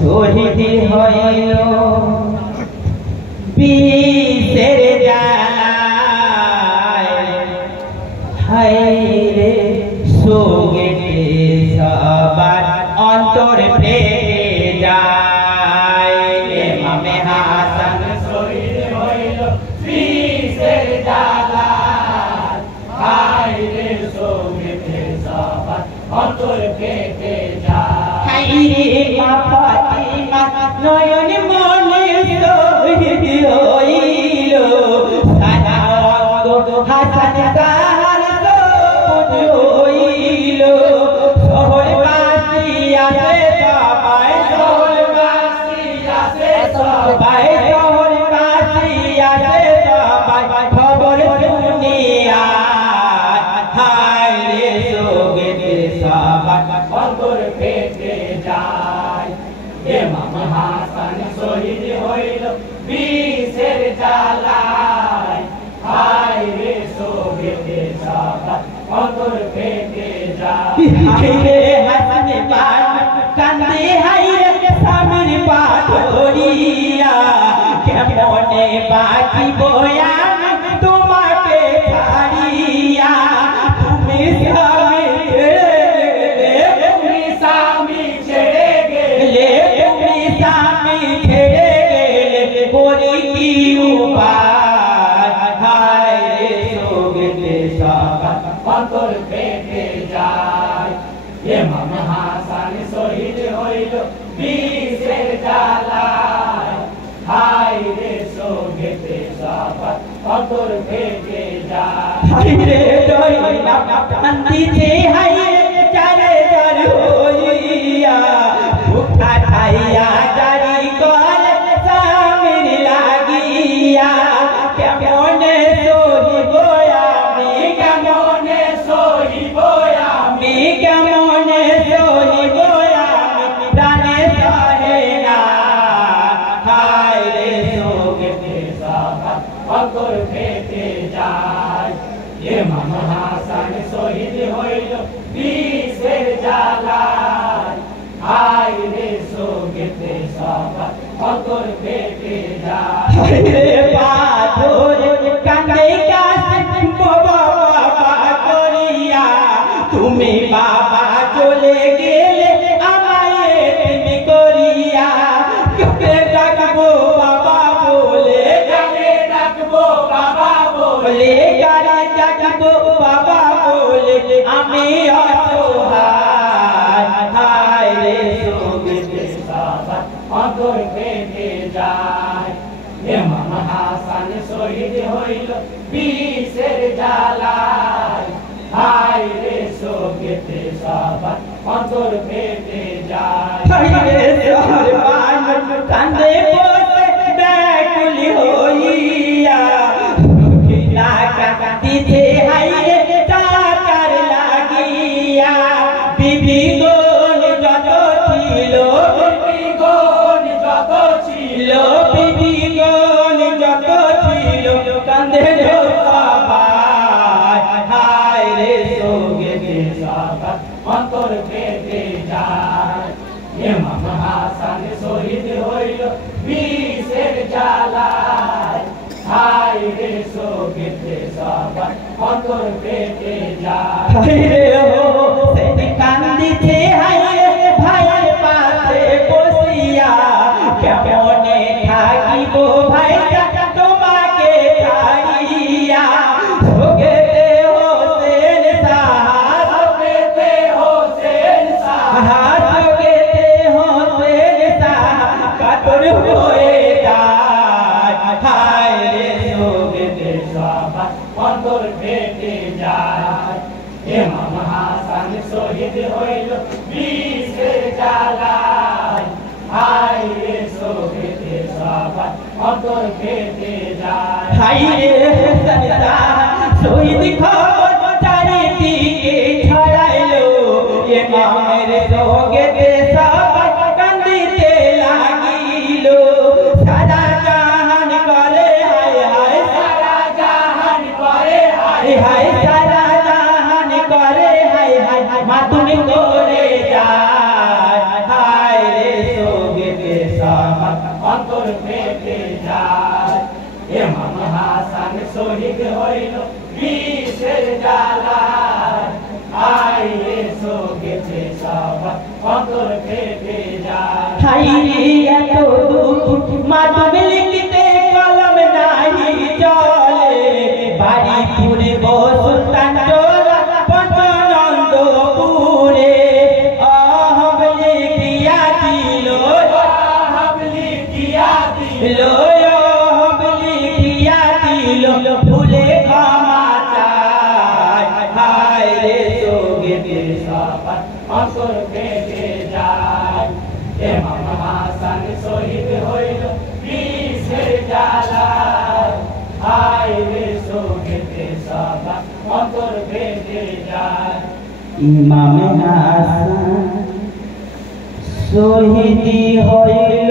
শহীদ হইল বিষের জ্বালায় হায়রে সোগেতে সবার অন্তর ফেটে যায় ইমামে হাসান শহীদ হইল বিষের জ্বালায় হায়রে সোগেতে সবার অন্তর ফেটে যায় হায়রে মা ফাতিমা নয়ন মনে শহীদ হইল সারা অঙ্গ হাসান তাহার সবুজ হইল শহরবাসী আসে সবাই শহরবাসী আসে সবাই শহরবাসী আসে সবাই খবর শুনিয়া হায়রে সোগেতে সবার অন্তর ফেটে যায় ইমাম হাসান শহীদ হইল বিষের জ্বালায় হায়রে সোগেতে সবার অন্তর ফেটে যায় হায়রে হাসান পাঠ কান্দে হায়রে স্বামীর পাথরিয়া কেমনে বাঁচিব আমি তোমাকে ছাড়িয়া তুমি স্বামী তুমি স্বামী ছেড়ে গেলে তুমি স্বামী ছেড়ে গেলে করি কি উপায় হায়রে সোগেতে সবার অন্তর ফেটে যায় ইমাম হাসান শহীদ হইল বিষের জ্বালায় হায়রে সোগেতে সবার অন্তর ফেটে যায় হায়রে দয়াল কান্দিছে হায়রে চারে চার হইয়া ভুখা খাইয়া জারি করে স্বামীর লাগিয়া কেমনে সহিব আমি কেমনে সহিব আমি কেমনে সহিব আমি প্রাণে সহে না হায়রে সোগেতে সবার অন্তর ফেটে যায় ইমাম হাসান শহীদ হইল বিষের জ্বালায় হায়রে সোগেতে সবার অন্তর ফেটে যায় হায়রে পাথর কান্দে কাছে বাবা বাবা করিয়া তুমি বাবা চলে গেলে আমায় তুমি করিয়া কে ডাকবো বাবা বলে কাকে ডাকবো বাবা বলে কারে ডাকবো বাবা বলে আমি অসহায় হায়রে সোগেতে সবার অন্তর ফেটে যায় ইমাম হাসান শহীদ হইল বিষের জ্বালায় হায়রে সোগেতে সবার অন্তর ফেটে যায় হায়রে শহরবান কান্দে বসে ব্যাকুল হইয়া দুঃখিনা কাঁদিছে হায়রে টাকার লাগিয়া বিবি গোল যত ছিল বিগণ যত ছিল বিবি গোল যত ছিল কান্দে সবাই হায়রে সোগেতে সবার অন্তর ফেটে যায় ইমাম হাসান শহীদ হইল বিষের জ্বালায় হায়রে সোগেতে সবার অন্তর ফেটে যায় হায়রে হোসেন কান্দিছে হায়রে ভাইয়ের পাশে বসিয়া কেমনে থাকিব ভাইটা তোমাকে ছাড়িয়া সোগেতে হোসেন সাহা সোগেতে হোসেন সাহা সোগেতে হোসেন সাহা কাতর হয়ে যায় হায়রে সোগেতে সবার অন্তর ফেটে যায় ইমাম হাসান শহীদ হইল বিষের জ্বালায় হায়রে সোগেতে সবার অন্তর ফেটে যায় হায়রে হাসান সাহা শহীদ খবর চারিদিকে ছড়াইলো ইমামের সোগেতে সবাই কান্দিতে লাগিল সারা জাহান করে হায় হায় সারা জাহান করে হায় হায় সারা জাহান করে হায় হায় মাতুম করে যায় হায় রে সোগেতে ফেটে যায় ইমাম হাসান শহীদ হইল বিষের জ্বালায় আইরে সোগেতে সবার অন্তর ফেটে যায় হাইরে এত দুঃখ মাধুরী লিখিতে কলম নাহি চলে বাড়ি পুরে সুলতান টোলা পঞ্চনন্দপুরে আহবলি কিয়া দিল হাবলি কিয়া দিল আহবলি কিয়া দিল ভুলে ক্ষমা চায় হায়রে সোগেতে সবার অন্তর ফেটে যায় ইমাম হাসান শহীদ হইল বিষের জ্বালায় আইরে সোগেতে সবার অন্তর ফেটে যায় ইমাম হাসান শহীদ হইল